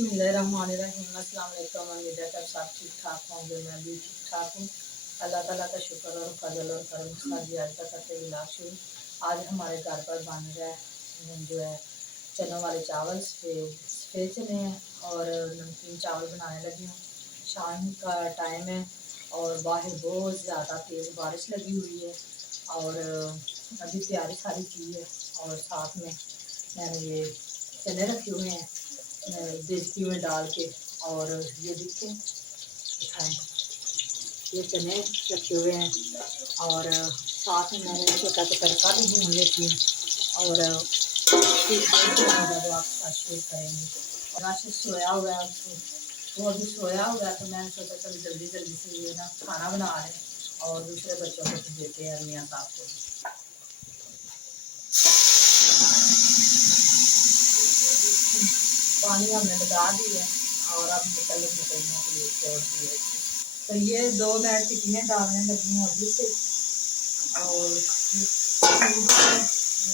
बिस्मिल्लाहिर्रहमानिर्रहीम। अस्सलाम वालेकुम। उम्मीद है कि सब ठीक ठाक होंगे, मैं भी ठीक ठाक हूँ। अल्लाह ताला का शुक्र और फजल और करम के साथ आज का करते शुरू। आज हमारे घर पर बन रहा है जो है चनों वाले चावल, सफ़ेद चने हैं और नमकीन चावल बनाने लगी हूँ। शाम का टाइम है और बाहर बहुत ज़्यादा तेज़ बारिश लगी हुई है और अभी तैयारी सारी की है। और साथ में मैंने ये चने रखे हुए हैं देसी में डाल के, और ये देखें दिखाएँ, ये चने रखे हुए हैं और साथ में मैंने छोटा सा तड़का भी भून लेती हूँ और फिर वो आप साथ शेयर करेंगे। और आज सोया हुआ है उसको, वो अभी सोया हुआ है तो मैंने सोचा चलो जल्दी जल्दी से ये ना खाना बना रहे हैं और दूसरे बच्चों को भी देते हैं, मियाँ साहब को भी। पानी हमने लगा दिया और अब निकलने के लिए छोड़ दिए। तो ये 2 मैं टिक्कियाँ डालने लगी हूँ अभी से। और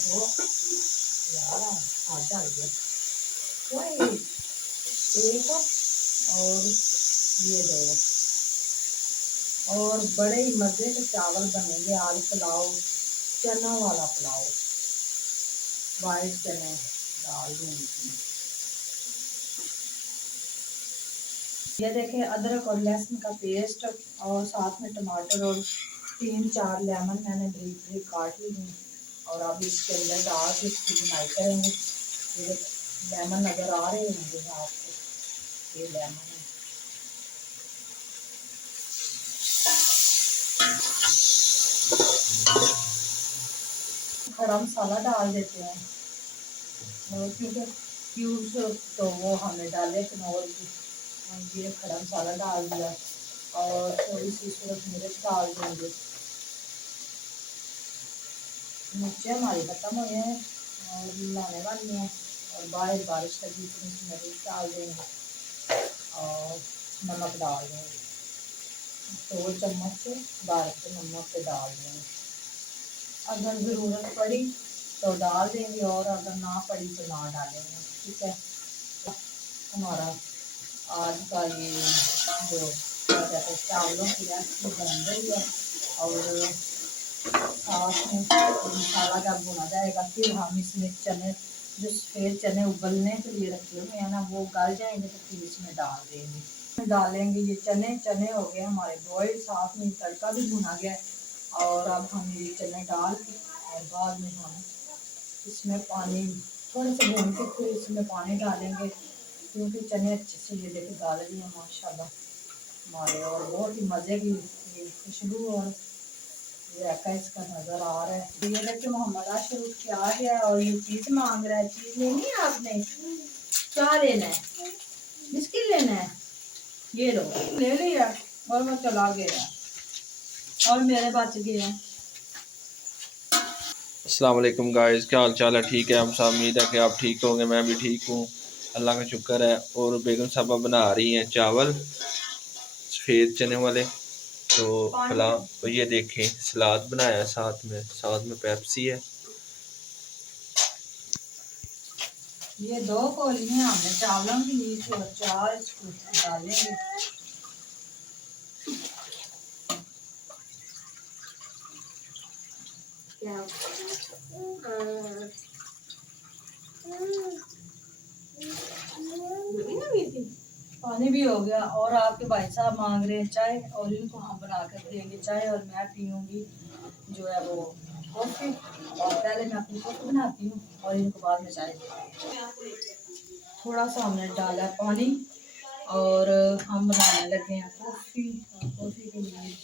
वो यार हाथ डाल दिया वही एक और ये 2 और बड़े ही मज़े के चावल बनेंगे आज। पुलाव, चना वाला पुलाव, वाइट चने डाल दूँगी। ये देखें अदरक और लहसुन का पेस्ट और साथ में टमाटर और 3-4 लेमन मैंने बरीक बरीक काट ली हूँ और अब इसके अंदर डाल के इसकी बुनाई करेंगे। ये लेमन नज़र आ रहे होंगे आपको, ये लेमन है। खड़ा मसाला डाल देते हैं और क्योंकि क्यूब्स तो वो हमने डाले कनौर की, ये खड़ा मसाला डाल दिया और थोड़ी सी सूरज मिर्च डाल देंगे। मिर्चें हमारी खत्म हुई हैं और लाने वाली हैं और बाहर बारिश लगी तो इसमें मिर्च डाल देंगे और नमक डाल देंगे। 2 चम्मच डाल के नमक के डाल देंगे। अगर ज़रूरत पड़ी तो डाल देंगे और अगर ना पड़ी तो ना डालेंगे, ठीक है। हमारा आज का ये जो क्या कहते हैं चावलों की रेसिपी बन रही है और साथ में मसाला जब भुना जाएगा फिर हम इसमें चने, जो सफ़ेद चने उबलने के लिए रखे हुए हैं ना, वो गल जाएंगे तो फिर इसमें डालेंगे ये चने हो गए हमारे बॉयल। साथ में तड़का भी भुना गया और अब हम ये चने डाल के और बाद में हम इसमें पानी थोड़े से भून के फिर इसमें पानी डालेंगे क्योंकि चने अच्छे से ये देखिए डाल रही है माशाल्लाह हमारे। और बहुत ही मज़े की ये खुशबू और जायका इसका नज़र आ रहा है। ये देखिए मोहम्मद आशिर उठ के आ गया और ये चीज़ मांग रहा है। चीज़ लेनी है आपने? क्या लेना है? बिस्किट लेना है? ये लो, ले लिया और मैं चला गया और मेरे बच गए। अस्सलाम वालेकुम गाइस, क्या हाल चाल है? ठीक है, हम सब उम्मीद है कि आप ठीक होंगे। मैं भी ठीक हूँ, अल्लाह का शुक्र है। और बेगम साहबा बना रही हैं चावल सफ़ेद चने वाले। तो फला तो ये देखें सलाद बनाया है, साथ में पेप्सी है। ये 2 कोलियां हमने चावलों की ली थी और 4 इसको डालेंगे। क्या पानी भी हो गया और आपके भाई साहब मांग रहे हैं चाय और इनको हम बना कर देंगे चाय और मैं पीऊँगी जो है वो कॉफ़ी। और पहले मैं अपनी कॉफ़ी बनाती हूँ और इनको बाद में चाय। थोड़ा सा हमने डाला है पानी और हम बनाने लगे हैं कॉफ़ी। कॉफ़ी के लिए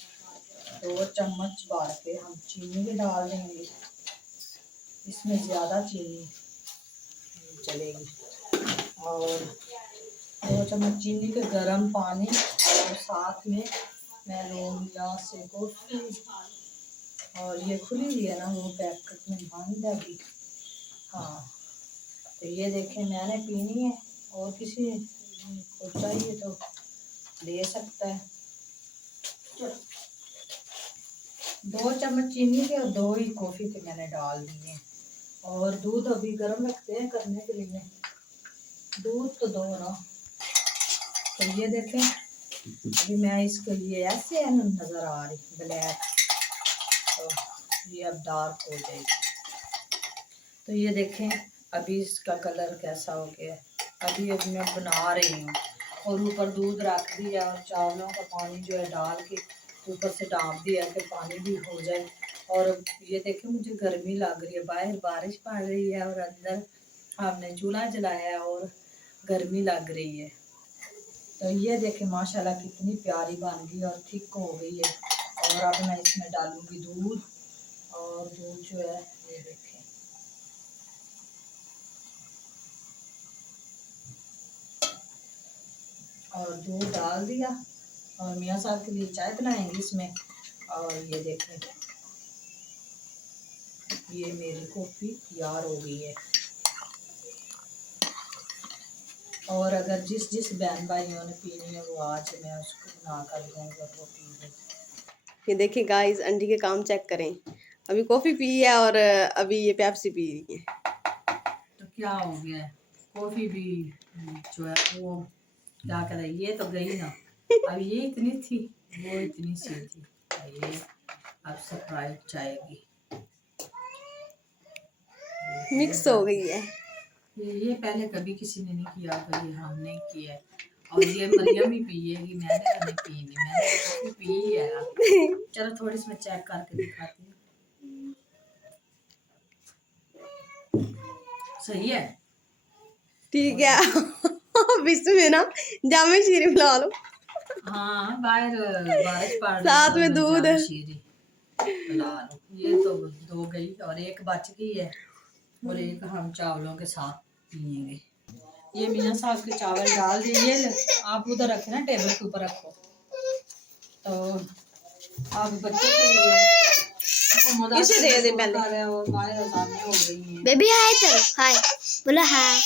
2 चम्मच भर के हम चीनी भी डाल देंगे, इसमें ज़्यादा चीनी चलेगी। और 2 चम्मच चीनी के गर्म पानी और साथ में मैं लूँगी यहाँ से कॉफ़ी। और ये खुली हुई है ना, वो पैकेट में बंद है अभी। हाँ तो ये देखें मैंने पीनी है और किसी को चाहिए तो ले सकता है। 2 चम्मच चीनी के और 2 ही कॉफ़ी के मैंने डाल दिए और दूध अभी गर्म रखते हैं करने के लिए। दूध तो दो ना, तो ये देखें, अभी मैं इसके लिए ऐसे नज़र आ रही ब्लैक, तो ये अब डार्क हो जाएगी। तो ये देखें अभी इसका कलर कैसा हो गया। अभी मैं बना रही हूँ और ऊपर दूध रख दिया और चावलों का पानी जो है डाल के ऊपर से डाँप दिया कि पानी भी हो जाए। और ये देखें मुझे गर्मी लग रही है, बाहर बारिश पड़ रही है और अंदर हमने चूल्हा जलाया है और गर्मी लग रही है। तो ये देखें माशाल्लाह कितनी प्यारी बन गई और थिक हो गई है। और अब मैं इसमें डालूंगी दूध, और दूध जो है ये देखें, और दूध डाल दिया और मियाँ साहब के लिए चाय बनाएंगे इसमें। और ये देखें ये मेरी कॉफ़ी तैयार हो गई है। और अगर जिस बहन भाइयों ने पीनी है वो आज मैं उसको बना कर दूँगा वो पी ले। ये देखिए गाइस, आंटी के काम चेक करें। अभी कॉफ़ी पी है और अभी ये पेप्सी पी रही है। तो क्या हो गया, कॉफ़ी भी जो है वो क्या कहते हैं, ये तो गई ना। अब ये इतनी थी वो इतनी सी थी, ये अब सरप्राइज जाएगी, मिक्स हो गई है। ये पहले कभी किसी ने नहीं किया, कभी हमने किया है। और ये मरियम ही पिएगी, मैंने तो नहीं पीनी, मैंने तो कॉफी पी है। चलो थोड़ी सी मैं चेक करके दिखाती हूँ। सही है, ठीक है। अब इसमें ना जामे शीरी मिला लो। हाँ बाहर बारिश पड़ रही साथ तो में मैं दूध। जामे शीरी मिला लूं। ये तो 2 गई और 1 बच गई है और 1 हम चावलों के साथ पिएंगे। ये मियाँ साहब के चावल डाल दीजिए, आप उधर रखे ना, टेबल के ऊपर रखो। तो आप बच्चों के लिए इसे दे दे पहले। और बाहर आसानी हो गई है। बेबी हाय चलो, हाय बोलो हाय।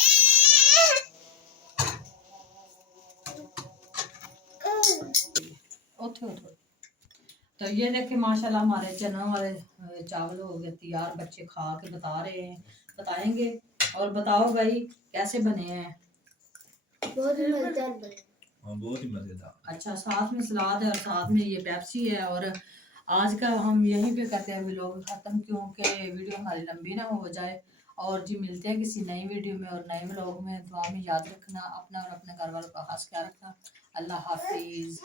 ओथे ओथे। तो ये देखे माशाल्लाह हमारे चनों वाले चावल हो गए तैयार, बच्चे खा के बता रहे हैं, बताएंगे। और बताओ भाई कैसे बने हैं। बहुत ही मजेदार बने। बहुत ही मजेदार। अच्छा, साथ में सलाद है और साथ में ये पेप्सी है। और आज का हम यहीं पे करते हैं व्लॉग ख़त्म, क्योंकि वीडियो हमारी लंबी ना हो जाए। और जी मिलते हैं किसी नई वीडियो में और नए व्लॉग में। दुआ में याद रखना अपना और अपने घर वालों का खास ख्याल रखना। अल्लाह हाफिज़।